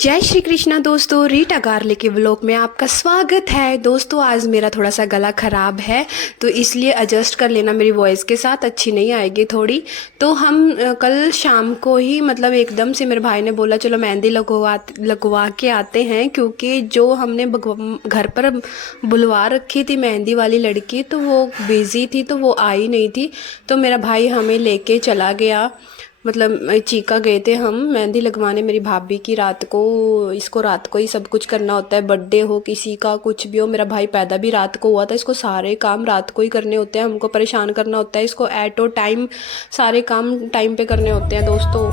जय श्री कृष्णा दोस्तों, रीटा गार्लिक के व्लॉग में आपका स्वागत है। दोस्तों आज मेरा थोड़ा सा गला ख़राब है तो इसलिए एडजस्ट कर लेना, मेरी वॉइस के साथ अच्छी नहीं आएगी थोड़ी। तो हम कल शाम को ही मतलब एकदम से मेरे भाई ने बोला चलो मेहंदी लगवा के आते हैं, क्योंकि जो हमने घर पर बुलवा रखी थी मेहंदी वाली लड़की तो वो बिज़ी थी तो वो आई नहीं थी। तो मेरा भाई हमें लेके चला गया, मतलब चीका गए थे हम मेहंदी लगवाने मेरी भाभी की। रात को इसको रात को ही सब कुछ करना होता है, बर्थडे हो किसी का कुछ भी हो। मेरा भाई पैदा भी रात को हुआ था, इसको सारे काम रात को ही करने होते हैं, हमको परेशान करना होता है इसको एट ओ टाइम, सारे काम टाइम पे करने होते हैं दोस्तों।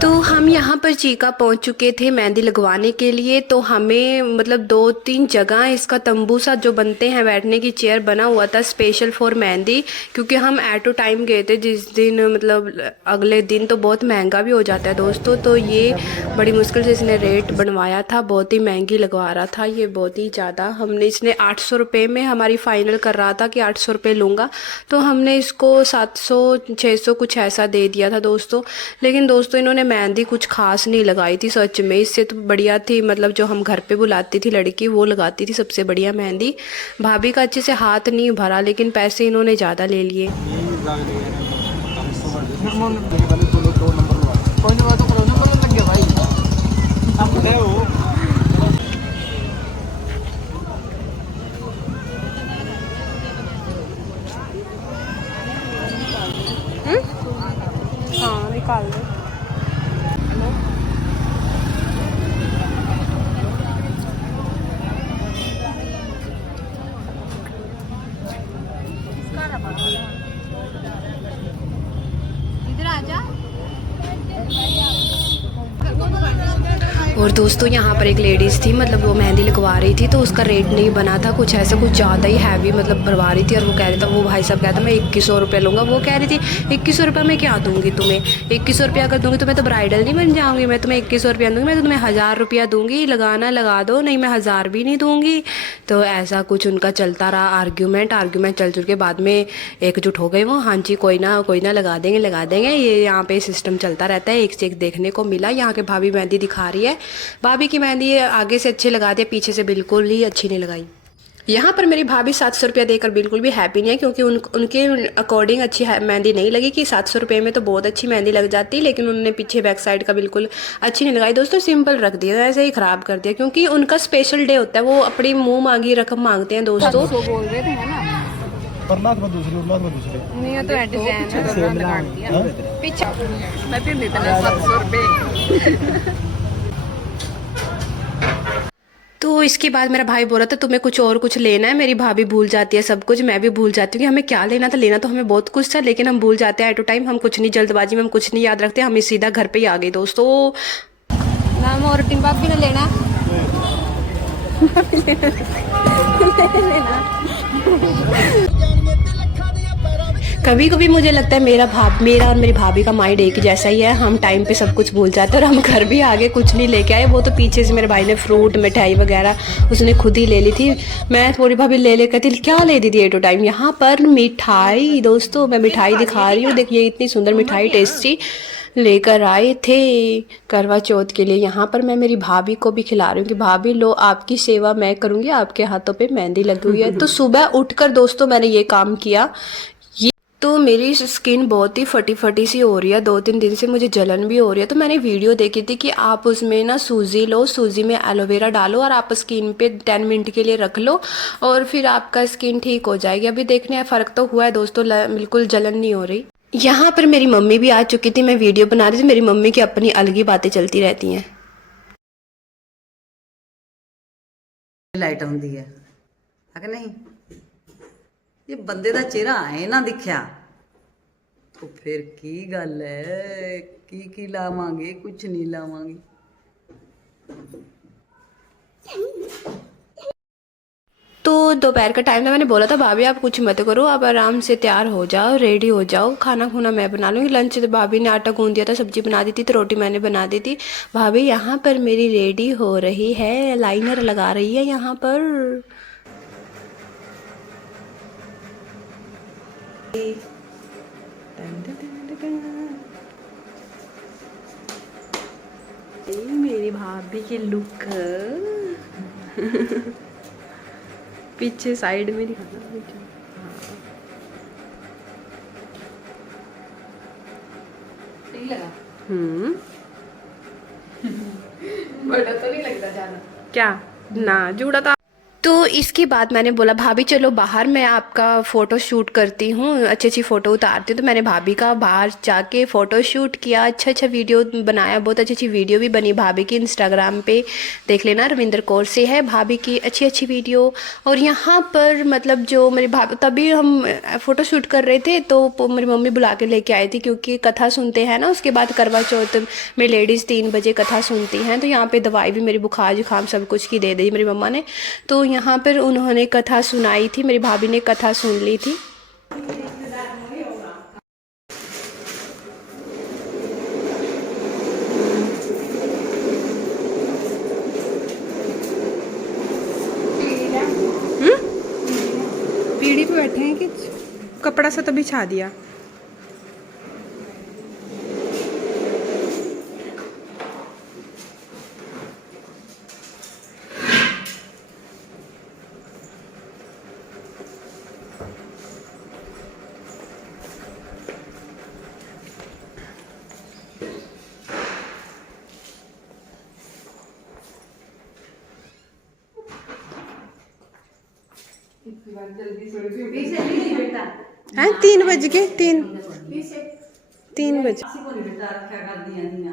तो हम यहाँ पर चीका पहुँच चुके थे मेहंदी लगवाने के लिए। तो हमें मतलब 2-3 जगह इसका तंबू सा जो बनते हैं बैठने की चेयर बना हुआ था स्पेशल फॉर मेहंदी, क्योंकि हम एट अ टाइम गए थे जिस दिन, मतलब अगले दिन तो बहुत महंगा भी हो जाता है दोस्तों। तो ये बड़ी मुश्किल से इसने रेट बनवाया था, बहुत ही महंगी लगवा रहा था ये, बहुत ही ज़्यादा। हमने इसने 800 रुपये में हमारी फ़ाइनल कर रहा था कि 800 रुपये लूँगा, तो हमने इसको 700-600 कुछ ऐसा दे दिया था दोस्तों। लेकिन दोस्तों इन्होंने मेहंदी कुछ खास नहीं लगाई थी सच में, इससे तो बढ़िया थी मतलब जो हम घर पे बुलाती थी लड़की वो लगाती थी सबसे बढ़िया मेहंदी। भाभी का अच्छे से हाथ नहीं भरा, लेकिन पैसे इन्होंने ज़्यादा ले लिए। हाँ निकाल दो। इधर आजा। और दोस्तों यहाँ पर एक लेडीज़ थी, मतलब वो मेहंदी लगवा रही थी तो उसका रेट नहीं बना था, कुछ ऐसा कुछ ज़्यादा ही हैवी मतलब भरवा रही थी। और वो कह रहा था, वो भाई साहब कहता था मैं 2100 रुपये लूँगा। वो कह रही थी 2100 रुपये मैं क्या दूँगी तुम्हें, 2100 रुपया अगर दूँगी तो मैं तो ब्राइडल नहीं बन जाऊँगी, मैं तुम्हें 2100 रुपया दूँगी, मैं तो तुम्हें 1000 रुपया दूँगी, लगाना लगा दो, नहीं मैं 1000 भी नहीं दूँगी। तो ऐसा कुछ उनका चलता रहा, आर्ग्यूमेंट चल चुके, बाद में एकजुट हो गए वो। हाँ जी कोई ना लगा देंगे, ये यहाँ पे सिस्टम चलता रहता है, एक से एक देखने को मिला। यहाँ के भाभी मेहंदी दिखा रही है, भाभी की मेहंदी आगे से अच्छी लगा दिया, पीछे से बिल्कुल ही अच्छी नहीं लगाई। यहाँ पर मेरी भाभी 700 रुपया देकर बिल्कुल भी हैप्पी नहीं है, क्योंकि उनके अकॉर्डिंग अच्छी मेहंदी नहीं लगी कि 700 रुपये में तो बहुत अच्छी मेहंदी लग जाती, लेकिन उन्होंने पीछे बैक साइड का बिल्कुल अच्छी नहीं लगाई दोस्तों, सिंपल रख दिया, ऐसे ही ख़राब कर दिया। क्योंकि उनका स्पेशल डे होता है, वो अपनी मुँह मांगी रकम मांगते हैं दोस्तों। बोल रहे थे ना नहीं, ये तो डिजाइन है पीछे मैं फिर देता 700 रुपये। तो इसके बाद मेरा भाई बोला था तुम्हें कुछ लेना है, मेरी भाभी भूल जाती है सब कुछ, मैं भी भूल जाती हूँ कि हमें क्या लेना था। लेना तो हमें बहुत कुछ था, लेकिन हम भूल जाते हैं एट अ टाइम, हम कुछ नहीं, जल्दबाजी में हम कुछ नहीं याद रखते, हमें सीधा घर पे ही आ गए दोस्तों। नाम और टिम्बा भी ना लेना कभी कभी मुझे लगता है मेरा और मेरी भाभी का माइंड एक जैसा ही है, हम टाइम पे सब कुछ भूल जाते हैं। और हम घर भी आगे कुछ नहीं लेके आए, वो तो पीछे से मेरे भाई ने फ्रूट मिठाई वगैरह उसने खुद ही ले ली थी। मैं थोड़ी भाभी ले कहती क्या ले दी थी एट ओ टाइम। यहाँ पर मिठाई दोस्तों, मैं मिठाई दिखा रही हूँ, देखिए इतनी सुंदर मिठाई टेस्टी लेकर आए थे करवा चौथ के लिए। यहाँ पर मैं मेरी भाभी को भी खिला रही हूँ कि भाभी लो आपकी सेवा मैं करूँगी, आपके हाथों पे मेहंदी लगी हुई है। तो सुबह उठकर दोस्तों मैंने ये काम किया। तो मेरी स्किन बहुत ही फटी सी हो रही है, 2-3 दिन से मुझे जलन भी हो रही है। तो मैंने वीडियो देखी थी कि आप उसमें ना सूजी लो, सूजी में एलोवेरा डालो और आप स्किन पे 10 मिनट के लिए रख लो और फिर आपका स्किन ठीक हो जाएगी। अभी देखने फ़र्क तो हुआ है दोस्तों, बिल्कुल जलन नहीं हो रही। यहाँ पर मेरी मम्मी भी आ चुकी थी, मैं वीडियो बना रही थी, मेरी मम्मी की अपनी अलग ही बातें चलती रहती हैं। लाइट आउंदी है कि नहीं, ये बंदे का चेहरा आए ना दिखा तो फिर की गल है, की लावांगे, कुछ नहीं लावांगे। तो दोपहर का टाइम था, मैंने बोला था भाभी आप कुछ मत करो, आप आराम से तैयार हो जाओ, रेडी हो जाओ, खाना खुना मैं बना लूँगी। लंच तो भाभी ने आटा गूंद दिया था, सब्जी बना दी थी, तो रोटी मैंने बना दी थी। भाभी यहाँ पर मेरी रेडी हो रही है, लाइनर लगा रही है यहाँ पर। मेरी भाभी की लुक। पीछे साइड में दिखाना मुझे। ठीक लगा? बड़ा तो नहीं लगता ज्यादा? क्या ना जूड़ा था। तो इसके बाद मैंने बोला भाभी चलो बाहर, मैं आपका फ़ोटो शूट करती हूँ, अच्छी अच्छी फ़ोटो उतारती हूँ। तो मैंने भाभी का बाहर जाके फ़ोटो शूट किया, अच्छा वीडियो बनाया, बहुत अच्छी फ़ीडियो भी बनी भाभी की। इंस्टाग्राम पे देख लेना, रविंद्र कौर से है भाभी की अच्छी वीडियो। और यहाँ पर मतलब जो मेरी भाभी, तभी हम फ़ोटो शूट कर रहे थे तो मेरी मम्मी बुला के लेके आई थी, क्योंकि कथा सुनते हैं ना, उसके बाद करवा चौथ में लेडीज़ 3 बजे कथा सुनती हैं। तो यहाँ पे दवाई भी मेरी बुखार जुकाम सब कुछ की दे दी मेरी मम्मा ने। तो यहाँ पर उन्होंने कथा सुनाई थी, मेरी भाभी ने कथा सुन ली थी। पीढ़ी पे बैठे हैं कि कपड़ा सा तो बिछा दिया। हैं 3 बज गए, 3 बजे। ਅਸੀਂ ਕੋਲ ਬਿਟਾ ਰੱਖਿਆ ਕਰਦੀਆਂ ਦੀਆਂ,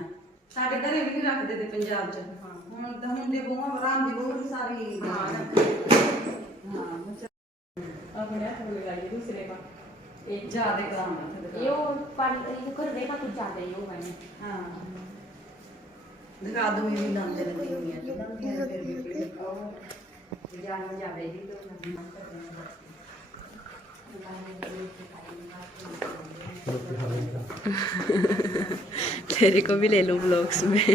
ਸਾਡੇ ਘਰੇ ਵੀ ਨਹੀਂ ਰੱਖਦੇ ਤੇ ਪੰਜਾਬ ਚ। ਹੁਣ ਤਾਂ ਮੁੰਡੇ ਬੋਹਾਂ ਆਰਾਮ ਦੀ ਬਹੁਤ ਸਾਰੀ अपने हाथ में लगाइए दूसरे का। एक ਜ਼ਿਆਦਾ ਕੰਮ ਹੈ यो पर ये कर देगा कुछ ज्यादा ही होगा नहीं। ਹਾਂ ਦਿਖਾ ਦੋ ਇਹ ਲਾਉਂਦੇ ਰਹਿੰਦੇ ਹੋਈਆਂ ਤੇ ਫਿਰ ਵੀ ਦਿਖਾਓ ਜਾਨ ਜਾਵੇਗੀ तो ਨਾ ਕਰਦੇ तेरे को भी ले लूं ब्लॉग्स में।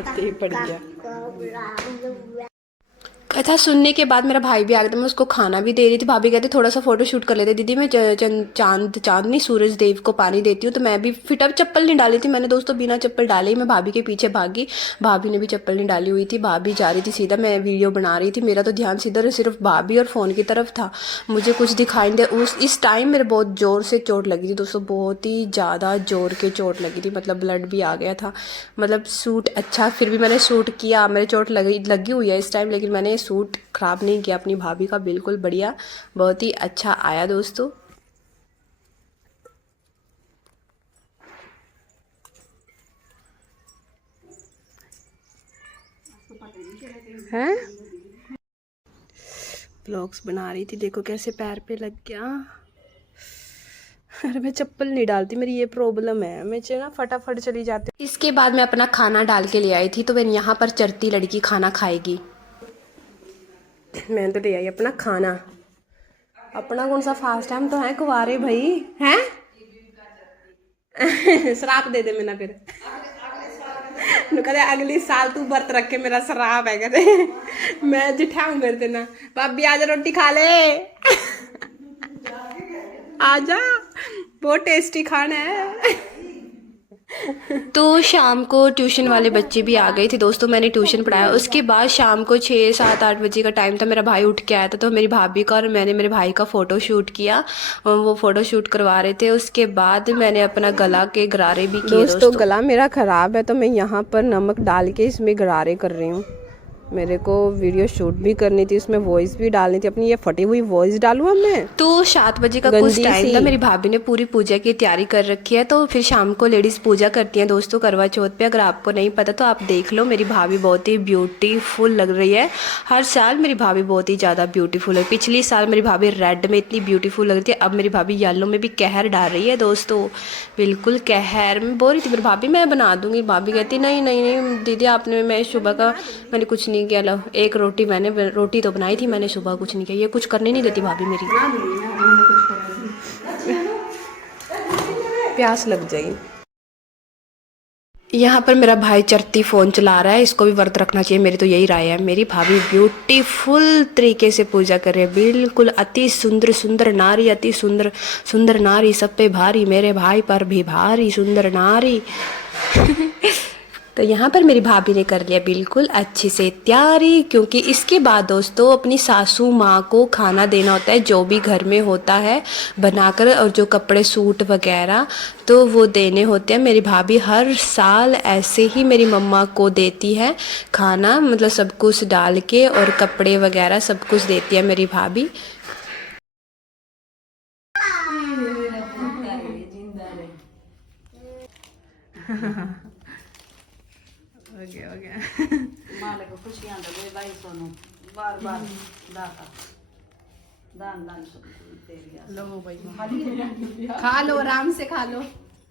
आते ही पड़ गया। कथा सुनने के बाद मेरा भाई भी आ गया था, मैं उसको खाना भी दे रही थी। भाभी कहते थोड़ा सा फोटो शूट कर लेते। दीदी मैं चांद नहीं सूरज देव को पानी देती हूँ। तो मैं भी फिट अब चप्पल नहीं डाली थी मैंने दोस्तों, बिना चप्पल डाले ही मैं भाभी के पीछे भागी। भाभी ने भी चप्पल नहीं डाली हुई थी, भाभी जा रही थी सीधा, मैं वीडियो बना रही थी। मेरा तो ध्यान सीधा सिर्फ भाभी और फ़ोन की तरफ था, मुझे कुछ दिखाई नहीं दे। इस टाइम मेरे बहुत ज़ोर से चोट लगी थी दोस्तों, बहुत ही ज़्यादा ज़ोर के चोट लगी थी, मतलब ब्लड भी आ गया था। मतलब सूट अच्छा फिर भी मैंने शूट किया, मेरे चोट लगी हुई है इस टाइम, लेकिन मैंने सूट ख़राब नहीं किया अपनी भाभी का, बिल्कुल बढ़िया, बहुत ही अच्छा आया दोस्तों। हैं ब्लॉग्स बना रही थी, देखो कैसे पैर पे लग गया। अरे मैं चप्पल नहीं डालती, मेरी ये प्रॉब्लम है, मैं ना फटाफट चली जाती। इसके बाद मैं अपना खाना डाल के ले आई थी। तो मैंने यहाँ पर चरती लड़की खाना खाएगी, मैं तो ले आई अपना खाना। अपना कौन सा फास्ट टाइम तो है कुंवारे भाई हैं। शराब दे दे मेरा फिर कहते अगले साल तू व्रत रख के मेरा शराब है कहते मैं जिठाऊं फिर तेना। भाभी आजा रोटी खा ले। आजा बहुत टेस्टी खाना है। तो शाम को ट्यूशन वाले बच्चे भी आ गए थे दोस्तों, मैंने ट्यूशन पढ़ाया। उसके बाद शाम को 6, 7, 8 बजे का टाइम था, मेरा भाई उठ के आया था। तो मेरी भाभी का और मैंने मेरे भाई का फ़ोटो शूट किया, वो फ़ोटो शूट करवा रहे थे। उसके बाद मैंने अपना गला के गरारे भी किए दोस्तों। गला मेरा ख़राब है तो मैं यहाँ पर नमक डाल के इसमें गरारे कर रही हूँ। मेरे को वीडियो शूट भी करनी थी, उसमें वॉइस भी डालनी थी अपनी। ये फटी हुई वॉइस डालूँ अब मैं। तो 7 बजे का कुछ टाइम था, मेरी भाभी ने पूरी पूजा की तैयारी कर रखी है। तो फिर शाम को लेडीज़ पूजा करती हैं दोस्तों करवा चौथ पे। अगर आपको नहीं पता तो आप देख लो, मेरी भाभी बहुत ही ब्यूटीफुल लग रही है। हर साल मेरी भाभी बहुत ही ज़्यादा ब्यूटीफुल है। पिछली साल मेरी भाभी रेड में इतनी ब्यूटीफुल लग रही थी, अब मेरी भाभी येलो में भी कहर डाल रही है दोस्तों, बिल्कुल कहर। मैं बोल रही थी मेरी भाभी मैं बना दूँगी, भाभी कहती नहीं नहीं नहीं दीदी आपने, मैं सुबह का मैंने कुछ नहीं किया। लो एक रोटी, मैंने रोटी तो बनाई थी, मैंने सुबह कुछ नहीं किया। ये कुछ करने नहीं देती भाभी मेरी, प्यास लग जाएगी। यहाँ पर मेरा भाई चरती फ़ोन चला रहा है, इसको भी व्रत रखना चाहिए, मेरी तो यही राय है। मेरी भाभी ब्यूटीफुल तरीके से पूजा कर रही है, बिल्कुल अति सुंदर सुंदर नारी, अति सुंदर सुंदर नारी, सब पे भारी, मेरे भाई पर भी भारी सुंदर नारी। तो यहाँ पर मेरी भाभी ने कर लिया बिल्कुल अच्छी से तैयारी, क्योंकि इसके बाद दोस्तों अपनी सासू माँ को खाना देना होता है, जो भी घर में होता है बनाकर, और जो कपड़े सूट वगैरह तो वो देने होते हैं। मेरी भाभी हर साल ऐसे ही मेरी मम्मा को देती है खाना, मतलब सब कुछ डाल के और कपड़े वगैरह सब कुछ देती है मेरी भाभी। हो गया मालिक खुशियां दे भाई सोनू, बार बार दाता दान दान सब तेरी। लो भाई खा लो, आराम से खा लो,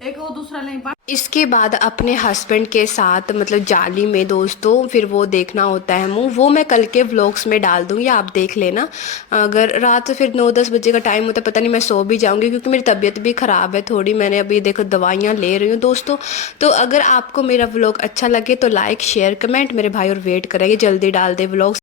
एक वो दूसरा नहीं। इसके बाद अपने हस्बैंड के साथ मतलब जाली में दोस्तों फिर वो देखना होता है मुंह, वो मैं कल के व्लॉग्स में डाल दूंगी, आप देख लेना। अगर रात फिर 9-10 बजे का टाइम होता है, पता नहीं मैं सो भी जाऊंगी, क्योंकि मेरी तबीयत भी ख़राब है थोड़ी, मैंने अभी देखो दवाइयाँ ले रही हूँ दोस्तों। तो अगर आपको मेरा व्लॉग अच्छा लगे तो लाइक शेयर कमेंट, मेरे भाई और वेट करेंगे, जल्दी डाल दे व्लॉग्स।